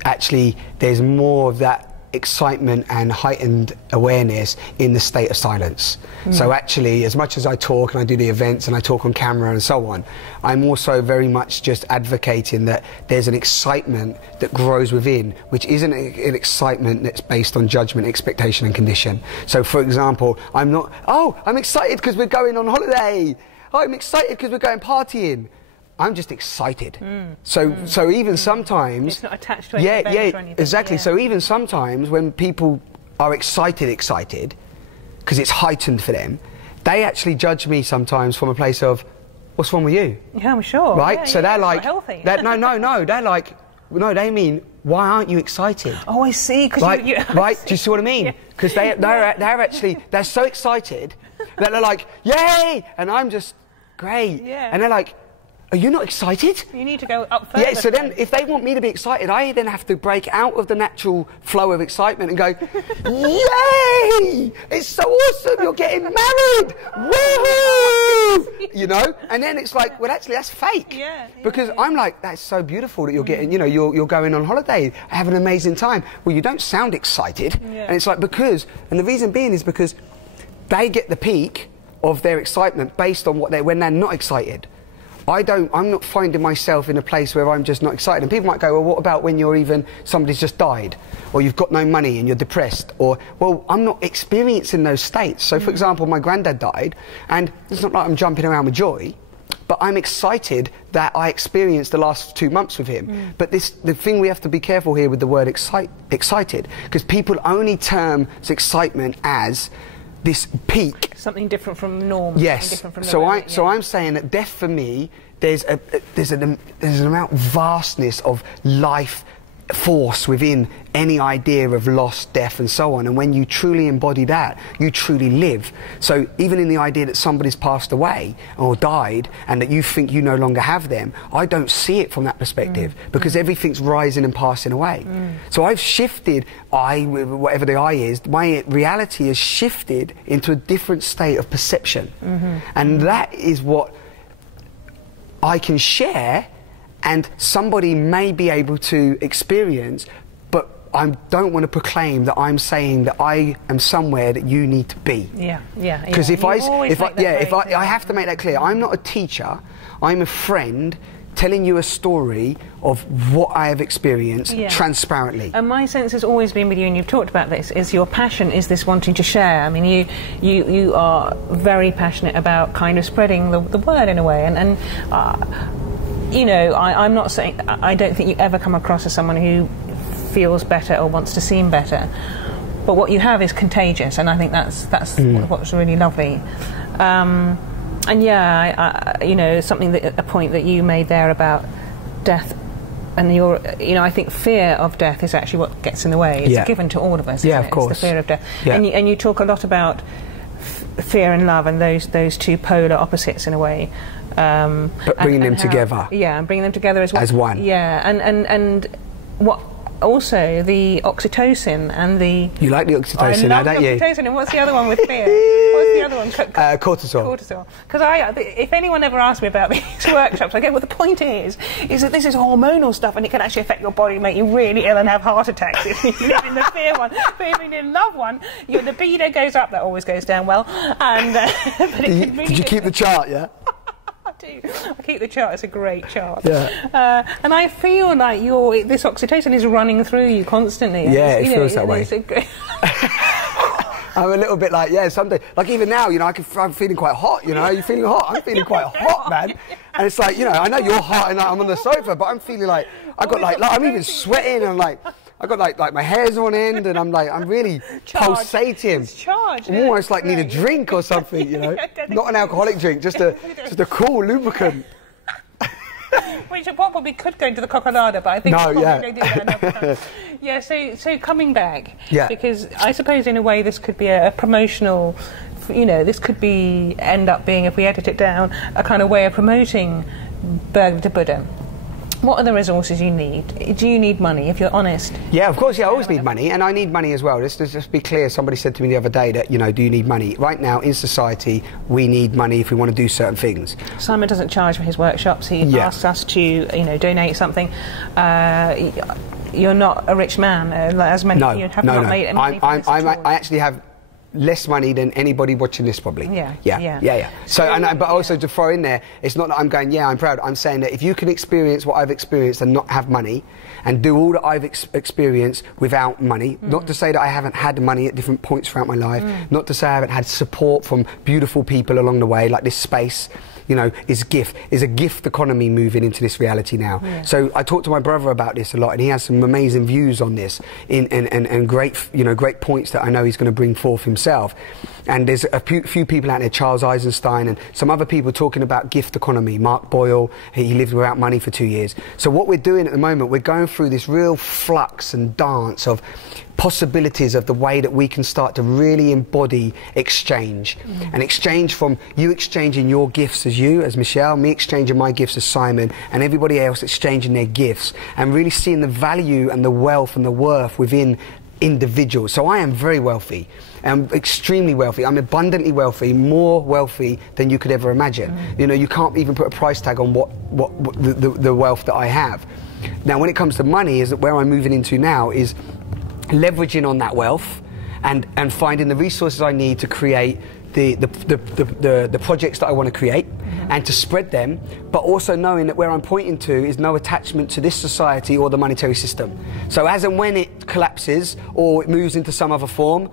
actually there's more of that excitement and heightened awareness in the state of silence. So actually, as much as I talk and I do the events and I talk on camera and so on, I'm also very much just advocating that there's an excitement that grows within, which isn't an excitement that's based on judgment, expectation and condition. So for example, I'm not, oh, I'm excited because we're going on holiday. Oh, I'm excited because we're going partying. I'm just excited. So even sometimes, it's not attached to any event or anything. Exactly. So even sometimes when people are excited, because it's heightened for them, they actually judge me sometimes from a place of, what's wrong with you? Yeah, I'm sure. Right? Yeah, so they're like, healthy. no. They're like, no. They mean, why aren't you excited? Oh, I see. Right? Right? Do you see what I mean? Because they're actually, they're so excited that they're like, yay, and I'm just great, and they're like, are you not excited? You need to go up further. Yeah, so then if they want me to be excited, I then have to break out of the natural flow of excitement and go, yay! It's so awesome, you're getting married! Woohoo! You know? And then it's like, well, actually, that's fake. Because I'm like, that's so beautiful that you're getting, you know, you're going on holiday, have an amazing time. Well, you don't sound excited. And it's like, because, and the reason being is because they get the peak of their excitement based on when they're not excited. I'm not finding myself in a place where I'm just not excited. And people might go, well, what about when somebody's just died, or you've got no money and you're depressed, or, well, I'm not experiencing those states. So for example, my granddad died, and it's not like I'm jumping around with joy, but I'm excited that I experienced the last 2 months with him. But the thing we have to be careful here with the word excited, because people only term excitement as this peak, something different from norm. Yes. So I'm saying that death for me, there's an amount of vastness of life force within any idea of loss, death and so on, and when you truly embody that, you truly live. So even in the idea that somebody's passed away or died and that you think you no longer have them, I don't see it from that perspective, because everything's rising and passing away. So I've shifted, whatever the I is, my reality has shifted into a different state of perception, and that is what I can share, and somebody may be able to experience, but I don't want to proclaim that I'm saying that I am somewhere that you need to be. Because if I have to make that clear. I'm not a teacher. I'm a friend telling you a story of what I have experienced transparently. And my sense has always been with you, and you've talked about this, is your passion is this wanting to share. I mean, you are very passionate about kind of spreading the word in a way, and you know, I'm not saying, I don't think you ever come across as someone who feels better or wants to seem better, but what you have is contagious, and I think that's what's really lovely. And you know, a point that you made there about death, and you know, I think fear of death is actually what gets in the way. It's given to all of us. Yeah, of course. It's the fear of death. And you talk a lot about fear and love, and those two polar opposites in a way. But bringing them together. Yeah, and bringing them together as one. Yeah, and what also the oxytocin and the... You like the oxytocin now, don't you? Oxytocin, and what's the other one with fear? What's the other one? Cortisol. Cortisol. Because if anyone ever asks me about these workshops, I go, well, the point is that this is hormonal stuff, and it can actually affect your body, make you really ill and have heart attacks if you live in the fear one. But if you live in the love one, your libido goes up, that always goes down well. And but did you keep the chart, yeah? I keep the chart. It's a great chart. Yeah. And I feel like this oxytocin is running through you constantly. Yeah, it feels that way. I'm a little bit like, yeah, someday, like even now, you know, I'm feeling quite hot, you know, are you feeling hot? I'm feeling quite hot, man. And it's like, you know, I know you're hot and I'm on the sofa, but I'm feeling like, I got like I'm even sweating and I'm like, I got like my hair's on end and I'm really pulsating. It's charged. I'm almost like need a drink or something, you know. Not an alcoholic drink, just a cool lubricant. Which probably could go into the coccolada, but I think no, yeah. Don't do that enough. Yeah, so coming back, yeah. Because I suppose in a way this could be a promotional, you know, this could be end up being, if we edit it down, a kind of way of promoting Burglar to Buddha. What are the resources you need? Do you need money, if you're honest? Yeah, of course, yeah, I always need money, and I need money as well. Let's just be clear, somebody said to me the other day that, you know, do you need money? Right now, in society, we need money if we want to do certain things. Simon doesn't charge for his workshops. He asks us to, you know, donate something. You're not a rich man, as many you have not made money from this at all. I actually have less money than anybody watching this probably. Yeah. So, but also to throw in there, it's not that I'm going, yeah, I'm proud. I'm saying that if you can experience what I've experienced and not have money, and do all that I've experienced without money, not to say that I haven't had money at different points throughout my life, not to say I haven't had support from beautiful people along the way, like this space, you know, is a gift economy moving into this reality now. Yeah. So I talked to my brother about this a lot, and he has some amazing views on this, and great, you know, great points that I know he's going to bring forth himself. And there's a few people out there, Charles Eisenstein and some other people talking about gift economy. Mark Boyle, he lived without money for 2 years. So what we're doing at the moment, we're going through this real flux and dance of possibilities of the way that we can start to really embody exchange. And exchange from you exchanging your gifts as you, as Michelle, me exchanging my gifts as Simon, and everybody else exchanging their gifts, and really seeing the value and the wealth and the worth within individuals. So I am very wealthy. I'm extremely wealthy. I'm abundantly wealthy, more wealthy than you could ever imagine. You know, you can't even put a price tag on what the wealth that I have. Now, when it comes to money, is that where I'm moving into now is leveraging on that wealth and finding the resources I need to create the projects that I want to create and to spread them, but also knowing that where I'm pointing to is no attachment to this society or the monetary system. So as and when it collapses or it moves into some other form,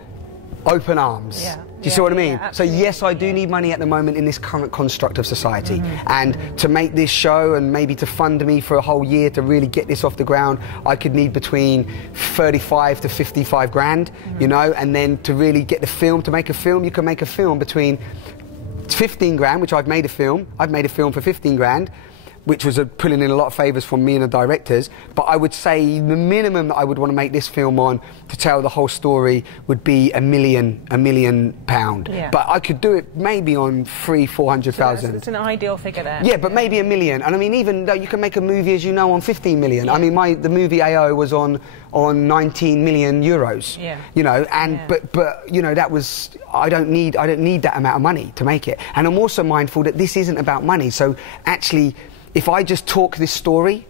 open arms. Yeah. Do you see what I mean? Yeah, so yes, I do need money at the moment in this current construct of society, and to make this show and maybe to fund me for a whole year to really get this off the ground, I could need between 35 to 55 grand, you know, and then to really get the film, to make a film, you can make a film between 15 grand, which I've made a film for 15 grand, which was pulling in a lot of favours from me and the directors, but I would say the minimum that I would want to make this film on to tell the whole story would be £1 million. Yeah. But I could do it maybe on 300,000-400,000. So it's an ideal figure there. Yeah, but maybe £1 million. And I mean, even though you can make a movie, as you know, on 15 million. Yeah. I mean, the movie AO was on 19 million euros. Yeah. You know, and but you know, that was, I don't need that amount of money to make it. And I'm also mindful that this isn't about money. So actually, if I just talk this story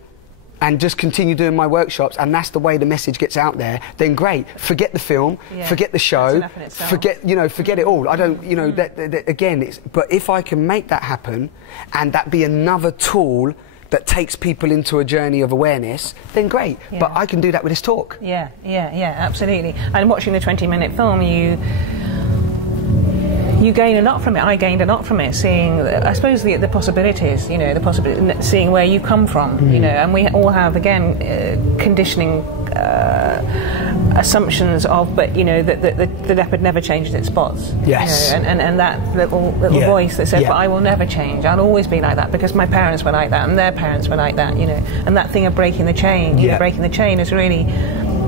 and just continue doing my workshops, and that's the way the message gets out there, then great. Forget the film, forget the show, forget it all. I don't, you know, again, but if I can make that happen and that be another tool that takes people into a journey of awareness, then great. Yeah. But I can do that with this talk. Yeah, absolutely. And watching the 20-minute film, you gain a lot from it. I gained a lot from it, seeing, I suppose, the possibilities, you know, seeing where you come from, you know, and we all have, again, conditioning assumptions of, but, you know, that the leopard never changes its spots. Yes. You know, and that little voice that says, but I will never change. I'll always be like that because my parents were like that and their parents were like that, you know. And that thing of breaking the chain, you know, breaking the chain is really...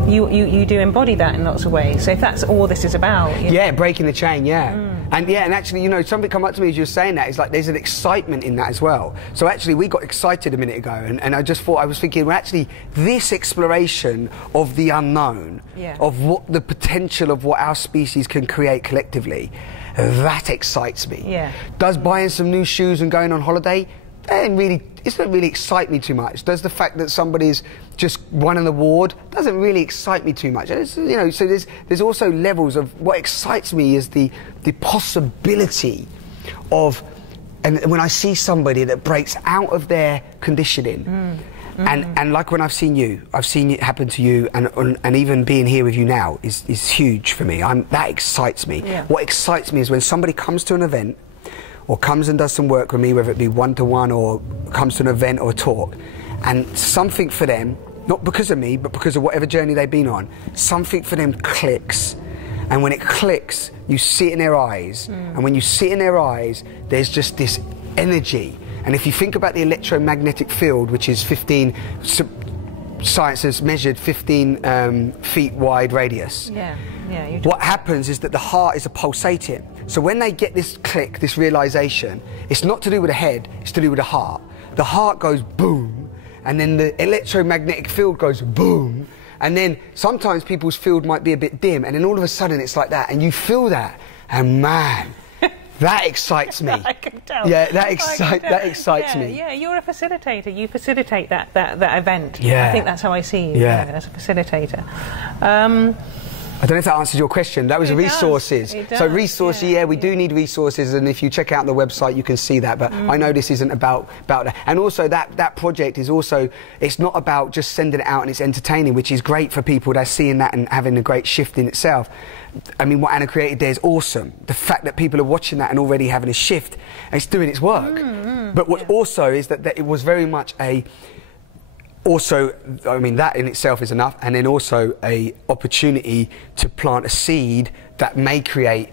You do embody that in lots of ways. So if that's all this is about... Yeah, breaking the chain, And actually, you know, something come up to me as you were saying that, it's like there's an excitement in that as well. So actually, we got excited a minute ago, and I just thought, I was thinking, well, actually, this exploration of the unknown, of what the potential of what our species can create collectively, that excites me. Yeah. Does buying some new shoes and going on holiday, it doesn't really excite me too much. Does the fact that somebody's just won an award, doesn't really excite me too much. It's, you know, so there's also levels of what excites me is the possibility of, and when I see somebody that breaks out of their conditioning And like when I've seen it happen to you, and even being here with you now is huge for me. That excites me. Yeah. What excites me is when somebody comes to an event or comes and does some work with me, whether it be one-to-one or comes to an event or a talk, and something for them, not because of me, but because of whatever journey they've been on, something for them clicks. And when it clicks, you see it in their eyes. And when you see it in their eyes, there's just this energy. And if you think about the electromagnetic field, which is 15, science has measured 15 feet wide radius. What happens is that the heart is a pulsating. So when they get this click, this realization, it's not to do with the head, it's to do with the heart. The heart goes boom, and then the electromagnetic field goes boom. And then sometimes people's field might be a bit dim, and then all of a sudden it's like that, and you feel that, and man, that excites me. I can tell. Yeah, that excites me. Yeah, you're a facilitator. You facilitate that event. Yeah. I think that's how I see you. Yeah. As a facilitator. I don't know if that answers your question. That was resources. It does. So resources, yeah, we do need resources, and if you check out the website, you can see that. But I know this isn't about that. And also that project is also, it's not about just sending it out and it's entertaining, which is great for people that are seeing that and having a great shift in itself. I mean, what Anna created there is awesome. The fact that people are watching that and already having a shift, and it's doing its work. But what also is that it was very much also, I mean, that in itself is enough, and then also a opportunity to plant a seed that may create,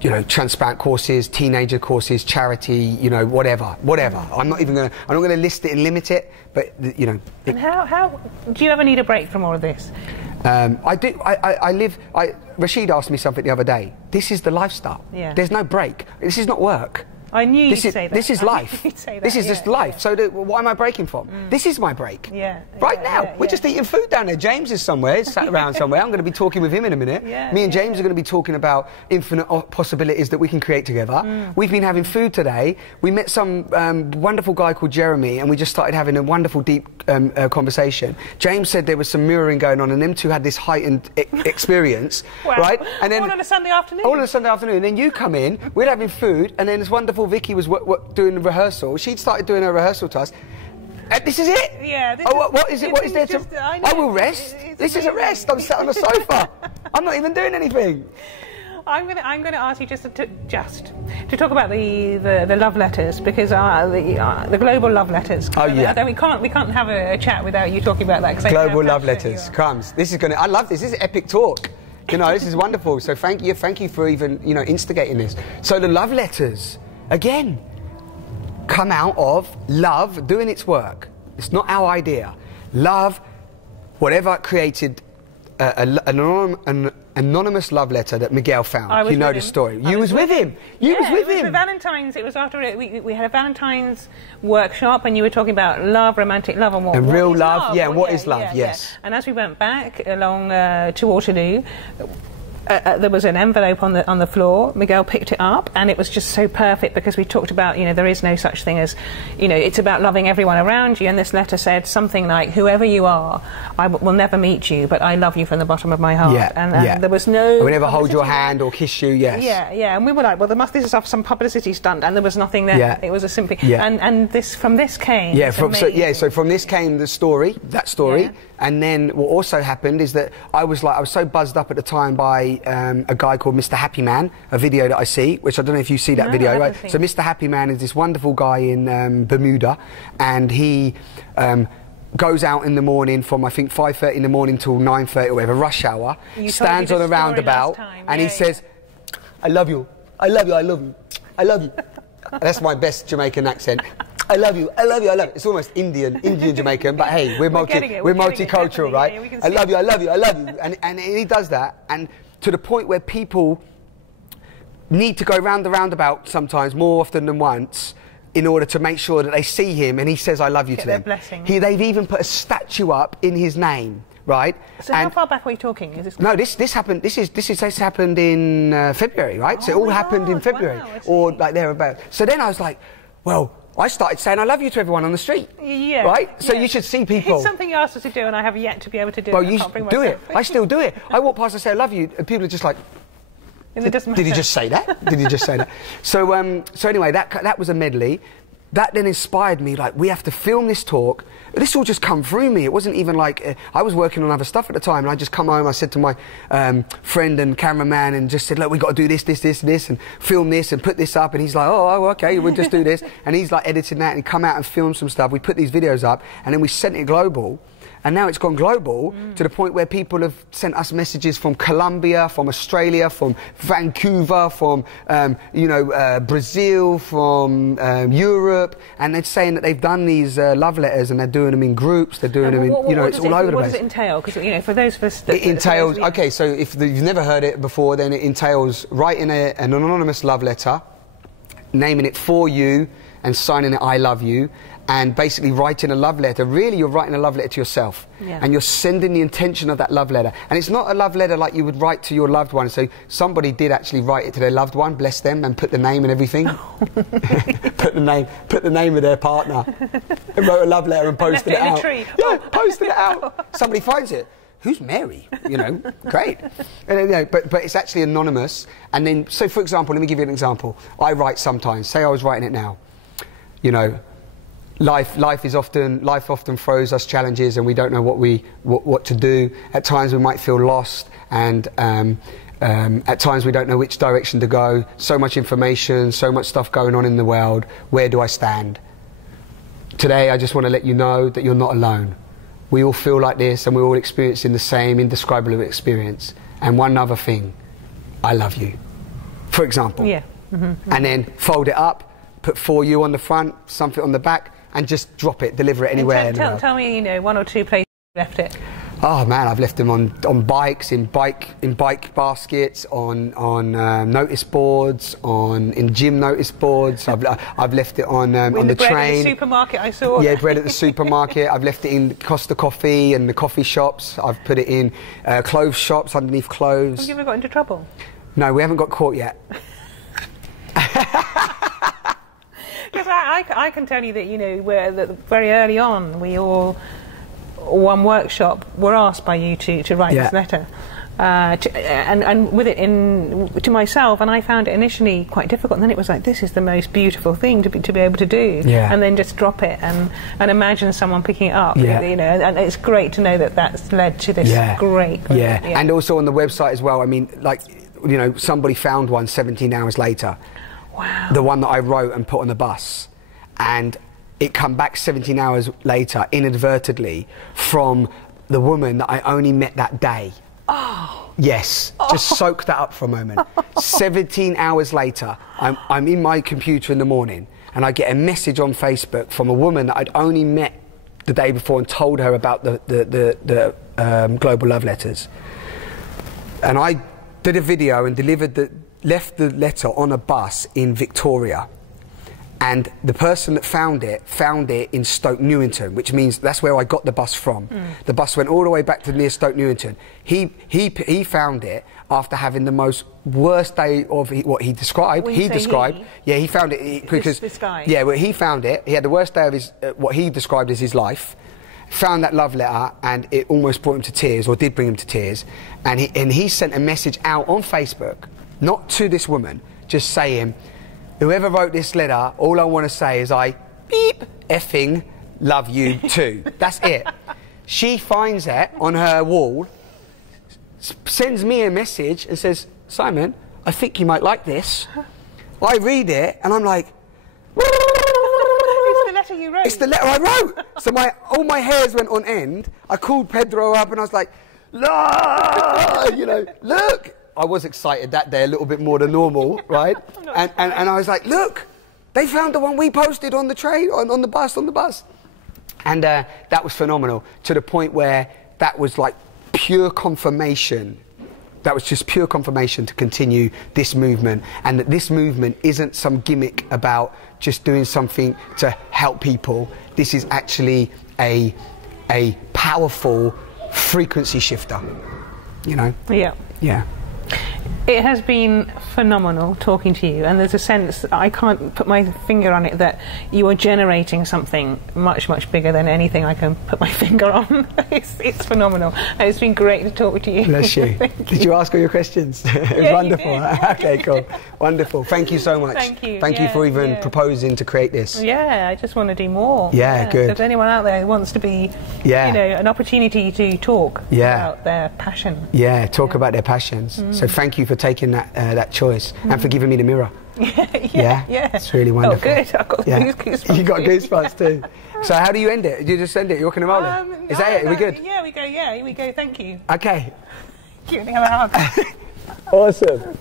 you know, transparent courses, teenager courses, charity, you know, whatever. I'm not going to list it and limit it, but you know. And how do you ever need a break from all of this? I do. Rashid asked me something the other day. This is the lifestyle. Yeah. There's no break. This is not work. I knew you'd say that. This is life. This is just life. Yeah. So what am I breaking from? This is my break. Yeah. Right now. We're just eating food down there. James is somewhere. He's sat around somewhere. I'm going to be talking with him in a minute. Me and James are going to be talking about infinite possibilities that we can create together. We've been having food today. We met some wonderful guy called Jeremy, and we just started having a wonderful, deep conversation. James said there was some mirroring going on, and them two had this heightened experience. Wow. Right? And then, all on a Sunday afternoon? All on a Sunday afternoon. Then you come in, we're having food, and then this wonderful Vicky was doing the rehearsal. She'd started doing her rehearsal to us. This is it? Yeah. What is it? What is there to... I will rest. This is a rest. I'm sat on the sofa. I'm not even doing anything. I'm going to ask you just to talk about the love letters, because the global love letters. Oh yeah. We can't have a chat without you talking about that. Global love letters. Crumbs. This is I love this. This is epic talk. You know, this is wonderful. So thank you for even, you know, instigating this. So the love letters, again, come out of love doing its work. It's not our idea. Love, whatever created an anonymous love letter that Miguel found. You know the story. You was with him. You was with him. The Valentine's. It was after we had a Valentine's workshop, and you were talking about love, romantic love, and what real is love. Love? Yeah, what is love? Yes. And as we went back along to Waterloo, there was an envelope on the floor. Miguel picked it up, and it was just so perfect, because we talked about, you know, there is no such thing as, you know, it's about loving everyone around you. And this letter said something like, "Whoever you are, I will never meet you, but I love you from the bottom of my heart." And there was no. I would never hold your hand or kiss you. Yes. Yeah. And we were like, well, this is some publicity stunt, and there was nothing there. Yeah. It was a simple. And from this came. Yeah. So from this came the story. That story. Yeah. And then what also happened is that I was so buzzed up at the time by a guy called Mr. Happy Man, a video that I see, which I don't know if you see that video, right? So Mr. Happy Man is this wonderful guy in Bermuda, and he goes out in the morning from, I think, 5:30 in the morning till 9:30 or whatever, rush hour, stands on a roundabout, and he says, "I love you, I love you, I love you, I love you." That's my best Jamaican accent. I love you, I love you, I love you. It's almost Indian Jamaican, but hey, we're multicultural, right? Yeah, I love you, I love you, I love you. And he does that, and to the point where people need to go round the roundabout sometimes, more often than once, in order to make sure that they see him and he says I love you to them. Blessing. They've even put a statue up in his name. Right. So how far back are we talking? Is this? No, this happened. This happened in February, right? So it all happened in February, or like thereabouts. So then I was like, well, I started saying I love you to everyone on the street. Yeah. Right? So you should see people. It's something you asked us to do, and I have yet to be able to do it. Well, you do it. I still do it. I walk past and say I love you, and people are just like, did he just say that? Did he just say that? So anyway, that was a medley. that then inspired me, like, we have to film this talk. This all just come through me. It wasn't even like, I was working on other stuff at the time, and I just come home, I said to my friend and cameraman, and just said, look, we got to do this, this, this, this, and film this, and put this up, and he's like, oh, okay, we'll just do this. And he's like editing that, and come out and film some stuff. We put these videos up, and then we sent it global. And now it's gone global to the point where people have sent us messages from Colombia, from Australia, from Vancouver, from Brazil, from Europe, and they're saying that they've done these love letters, and they're doing them in groups. They're doing them in, it's all over the place. What does it entail? Because for those of us that it entails. Okay, so if you've never heard it before, then it entails writing an anonymous love letter, naming it for you, and signing it "I love you." And basically writing a love letter. Really, you're writing a love letter to yourself. Yeah. And you're sending the intention of that love letter. And it's not a love letter like you would write to your loved one. So somebody did actually write it to their loved one, bless them, and put the name and everything. put the name of their partner. And wrote a love letter and posted it out. Yeah, posted it out. Somebody finds it. Who's Mary? Great. And, but it's actually anonymous. And then, so for example, let me give you an example. I write sometimes. Say I was writing it now. Life often throws us challenges, and we don't know what to do. At times we might feel lost, and at times we don't know which direction to go. So much information, so much stuff going on in the world. Where do I stand? Today I just want to let you know that you're not alone. We all feel like this, and we're all experiencing the same indescribable experience. And one other thing, I love you, for example. Yeah. Mm-hmm. And then fold it up, put "for you" on the front, something on the back, and just drop it, deliver it anywhere. Tell me, one or two places you left it. Oh man, I've left them on bikes, in bike baskets, on notice boards, in gym notice boards. I've left it on the train. Bread at the supermarket, I saw. Yeah, bread at the supermarket. I've left it in Costa Coffee and the coffee shops. I've put it in clothes shops, underneath clothes. Have you ever got into trouble? No, we haven't got caught yet. Because I can tell you that, very early on, one workshop, were asked by you to write this letter, and with it to myself, and I found it initially quite difficult, and then it was like, this is the most beautiful thing to be able to do, and then just drop it and imagine someone picking it up, and it's great to know that that's led to this great. And also on the website as well, I mean, like, somebody found one 17 hours later. Wow. The one that I wrote and put on the bus, and it come back 17 hours later, inadvertently, from the woman that I only met that day. Oh. Yes, just soak that up for a moment. 17 hours later, I'm in my computer in the morning, and I get a message on Facebook from a woman that I'd only met the day before and told her about the global love letters. And I did a video and left the letter on a bus in Victoria, and the person that found it in Stoke Newington, which means that's where I got the bus from. The bus went all the way back to near Stoke Newington. He found it after having the most worst day of what he described. He found it because this guy. Yeah, well, he found it. He had the worst day of his what he described as his life. Found that love letter, and it almost brought him to tears, or did bring him to tears. And he sent a message out on Facebook, not to this woman, just saying, whoever wrote this letter, all I want to say is I effing love you too. That's it. She finds it on her wall, sends me a message and says, Simon, I think you might like this. I read it and I'm like, it's the letter you wrote. It's the letter I wrote. So all my hairs went on end. I called Pedro up and I was like, look. I was excited that day a little bit more than normal, right? And I was like, look, they found the one we posted on the train, on the bus. And that was phenomenal, to the point where that was like pure confirmation. That was just pure confirmation to continue this movement, and that this movement isn't some gimmick about just doing something to help people. This is actually a powerful frequency shifter, Yeah. Yeah. It has been phenomenal talking to you, and there's a sense, I can't put my finger on it, that you are generating something much, much bigger than anything I can put my finger on. It's phenomenal. And it's been great to talk to you. Bless you. Did you ask all your questions? It was wonderful. Okay, cool. Wonderful. Thank you so much. Thank you. Thank you for even proposing to create this. Yeah, I just want to do more. Yeah, good. If there's anyone out there who wants to be, you know, an opportunity to talk about their passion. Yeah, talk about their passions. So thank you for taking that choice and for giving me the mirror. Yeah, it's really wonderful. Oh, good. I've got goosebumps. You got goosebumps too. So how do you end it? Do you just end it? You're walking and Is that it? Are we good? Yeah, we go. Yeah, here we go. Thank you. Okay. Give me a hug. Awesome.